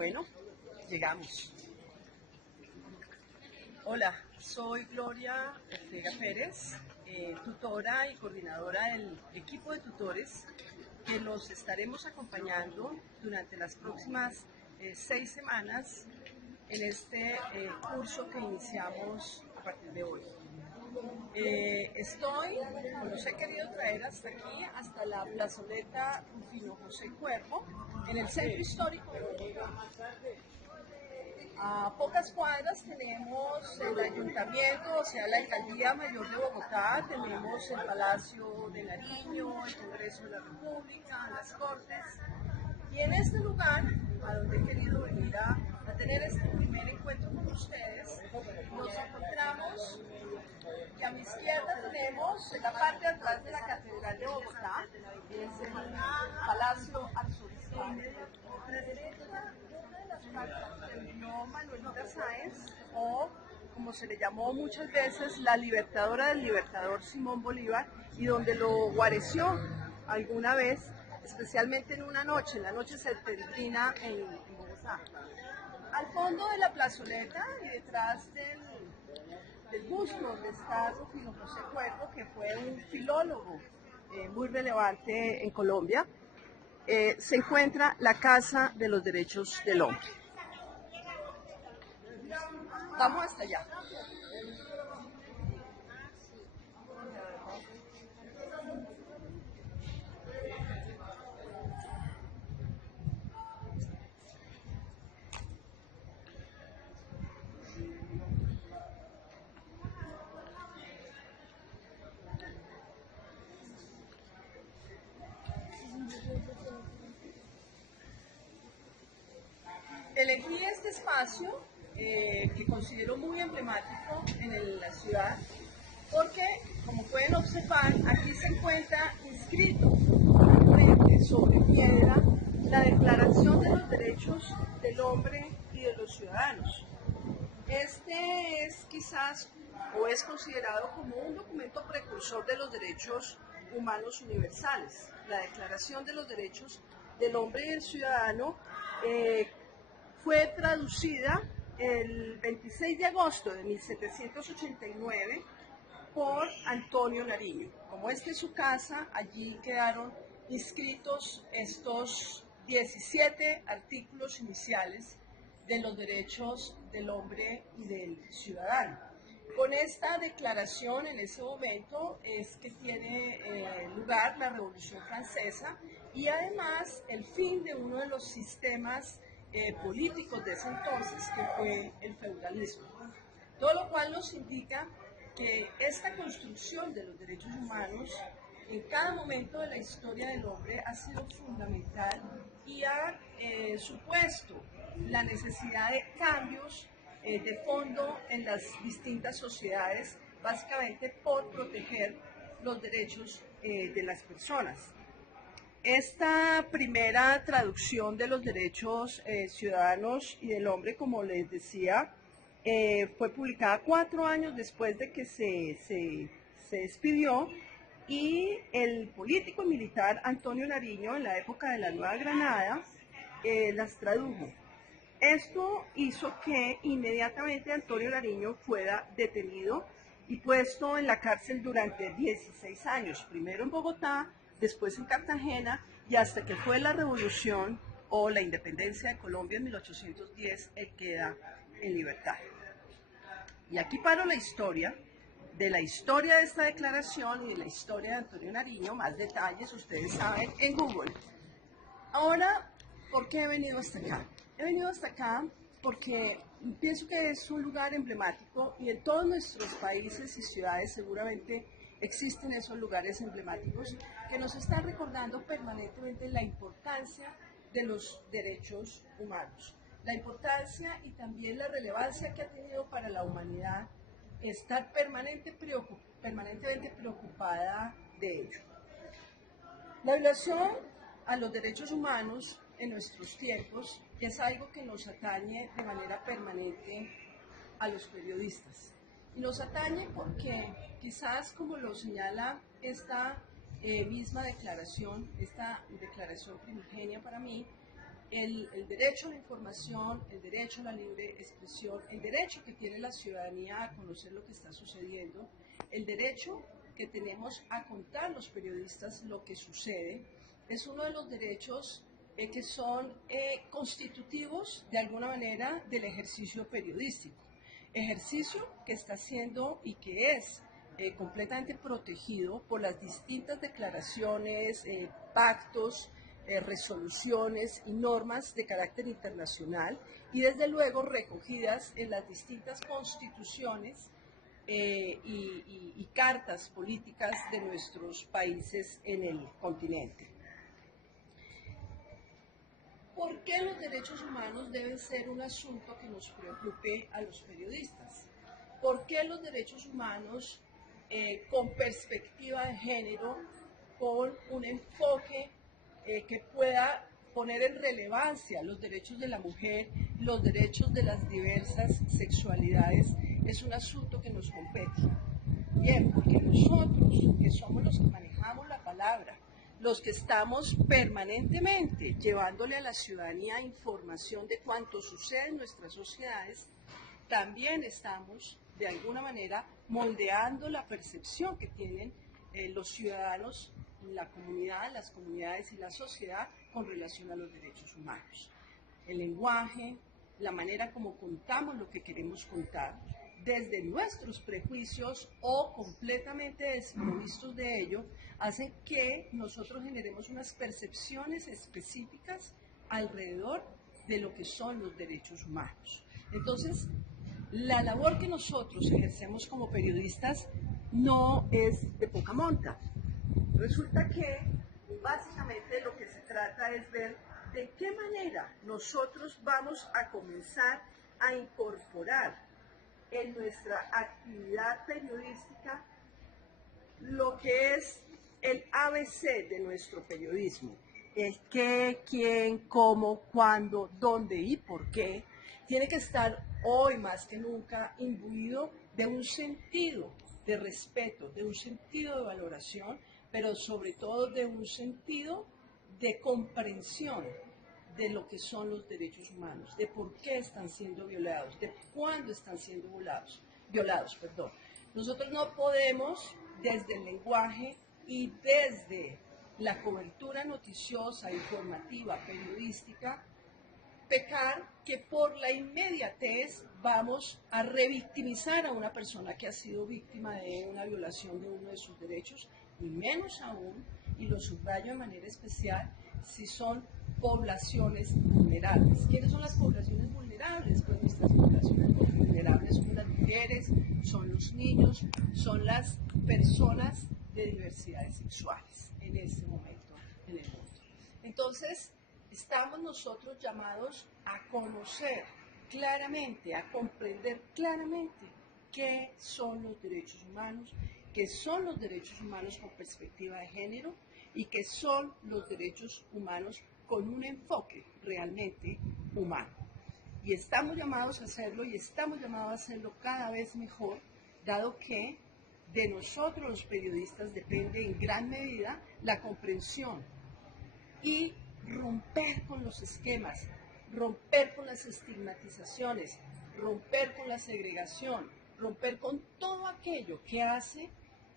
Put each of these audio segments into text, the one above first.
Bueno, llegamos. Hola, soy Gloria Ortega Pérez, tutora y coordinadora del equipo de tutores que los estaremos acompañando durante las próximas 6 semanas en este curso que iniciamos a partir de hoy. Los he querido traer hasta aquí, hasta la plazoleta Rufino José Cuervo, en el centro histórico de Bogotá. A pocas cuadras tenemos el ayuntamiento, o sea, la alcaldía mayor de Bogotá, tenemos el Palacio de Nariño, el Congreso de la República, las Cortes. Y en este lugar, a donde he querido venir a tener este primer encuentro con ustedes, nos encontramos y a mi izquierda tenemos, en la parte de atrás de la Catedral de Bogotá, es el Palacio Arzobispo. A la derecha, una de las cartas que envió Manuel Sáenz, o como se le llamó muchas veces, la libertadora del libertador Simón Bolívar, y donde lo guareció alguna vez, especialmente en una noche, en la noche septentrina en Bogotá. Al fondo de la plazoleta y detrás del busto donde está Rufino José Cuervo, que fue un filólogo muy relevante en Colombia, se encuentra la Casa de los Derechos del Hombre. Vamos hasta allá. Elegí este espacio que considero muy emblemático en la ciudad porque, como pueden observar, aquí se encuentra inscrito sobre piedra la Declaración de los Derechos del Hombre y de los Ciudadanos. Este es quizás, o es considerado como un documento precursor de los derechos humanos universales. La Declaración de los Derechos del Hombre y del Ciudadano fue traducida el 26 de agosto de 1789 por Antonio Nariño. Como esta es su casa, allí quedaron inscritos estos 17 artículos iniciales de los derechos del hombre y del ciudadano. Con esta declaración en ese momento es que tiene lugar la Revolución Francesa y además el fin de uno de los sistemas políticos de ese entonces, que fue el feudalismo. Todo lo cual nos indica que esta construcción de los derechos humanos en cada momento de la historia del hombre ha sido fundamental y ha supuesto la necesidad de cambios de fondo en las distintas sociedades, básicamente por proteger los derechos de las personas. Esta primera traducción de los derechos ciudadanos y del hombre, como les decía, fue publicada 4 años después de que se despidió, y el político y militar Antonio Nariño, en la época de la Nueva Granada, las tradujo. Esto hizo que inmediatamente Antonio Nariño fuera detenido y puesto en la cárcel durante 16 años, primero en Bogotá, después en Cartagena, y hasta que fue la revolución o la independencia de Colombia en 1810, él queda en libertad. Y aquí paro la historia de esta declaración y de la historia de Antonio Nariño. Más detalles ustedes saben en Google. Ahora, ¿por qué he venido hasta acá? He venido hasta acá porque pienso que es un lugar emblemático, y en todos nuestros países y ciudades seguramente existen esos lugares emblemáticos que nos están recordando permanentemente la importancia de los derechos humanos, la importancia y también la relevancia que ha tenido para la humanidad estar permanentemente preocupada de ello. La violación a los derechos humanos en nuestros tiempos es algo que nos atañe de manera permanente a los periodistas. Y nos atañe porque quizás, como lo señala esta misma declaración, esta declaración primigenia para mí, el derecho a la información, el derecho a la libre expresión, el derecho que tiene la ciudadanía a conocer lo que está sucediendo, el derecho que tenemos a contar los periodistas lo que sucede, es uno de los derechos que son constitutivos de alguna manera del ejercicio periodístico. Ejercicio que está siendo y que es completamente protegido por las distintas declaraciones, pactos, resoluciones y normas de carácter internacional y desde luego recogidas en las distintas constituciones y cartas políticas de nuestros países en el continente. ¿Por qué los derechos humanos deben ser un asunto que nos preocupe a los periodistas? ¿Por qué los derechos humanos con perspectiva de género, con un enfoque que pueda poner en relevancia los derechos de la mujer, los derechos de las diversas sexualidades, es un asunto que nos compete? Bien, porque nosotros, que somos los que manejamos la palabra, los que estamos permanentemente llevándole a la ciudadanía información de cuánto sucede en nuestras sociedades, también estamos, de alguna manera, moldeando la percepción que tienen los ciudadanos, la comunidad, las comunidades y la sociedad con relación a los derechos humanos. El lenguaje, la manera como contamos lo que queremos contar, desde nuestros prejuicios o completamente desprovistos de ello, hace que nosotros generemos unas percepciones específicas alrededor de lo que son los derechos humanos. Entonces, la labor que nosotros ejercemos como periodistas no es de poca monta. Resulta que básicamente lo que se trata es ver de qué manera nosotros vamos a comenzar a incorporar en nuestra actividad periodística lo que es el ABC de nuestro periodismo. El qué, quién, cómo, cuándo, dónde y por qué tiene que estar hoy más que nunca imbuido de un sentido de respeto, de un sentido de valoración, pero sobre todo de un sentido de comprensión de lo que son los derechos humanos, de por qué están siendo violados, de cuándo están siendo violados. Nosotros no podemos, desde el lenguaje y desde la cobertura noticiosa, informativa, periodística, pecar que por la inmediatez vamos a revictimizar a una persona que ha sido víctima de una violación de uno de sus derechos, y menos aún, y lo subrayo de manera especial, si son poblaciones vulnerables. ¿Quiénes son las poblaciones vulnerables? Pues nuestras poblaciones vulnerables son las mujeres, son los niños, son las personas de diversidades sexuales en este momento en el mundo. Entonces, estamos nosotros llamados a conocer claramente, a comprender claramente qué son los derechos humanos, qué son los derechos humanos con perspectiva de género y qué son los derechos humanos con un enfoque realmente humano. Y estamos llamados a hacerlo y estamos llamados a hacerlo cada vez mejor, dado que de nosotros los periodistas depende en gran medida la comprensión y romper con los esquemas, romper con las estigmatizaciones, romper con la segregación, romper con todo aquello que hace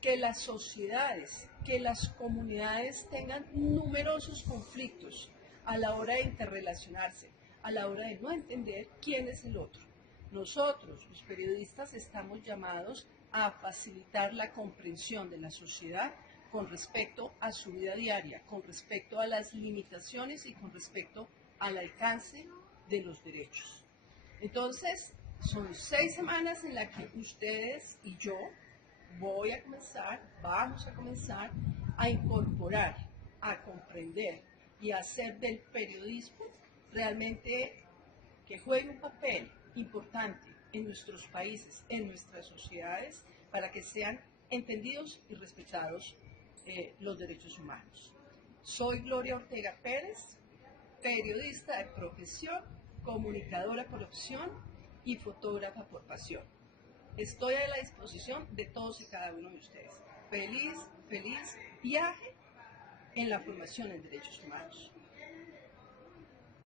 que las sociedades, que las comunidades tengan numerosos conflictos a la hora de interrelacionarse, a la hora de no entender quién es el otro. Nosotros, los periodistas, estamos llamados a facilitar la comprensión de la sociedad con respecto a su vida diaria, con respecto a las limitaciones y con respecto al alcance de los derechos. Entonces, son 6 semanas en las que ustedes y yo vamos a comenzar a incorporar, a comprender y a hacer del periodismo realmente que juegue un papel importante en nuestros países, en nuestras sociedades, para que sean entendidos y respetados los derechos humanos. Soy Gloria Ortega Pérez, periodista de profesión, comunicadora por opción y fotógrafa por pasión. Estoy a la disposición de todos y cada uno de ustedes. Feliz viaje en la formación en derechos humanos.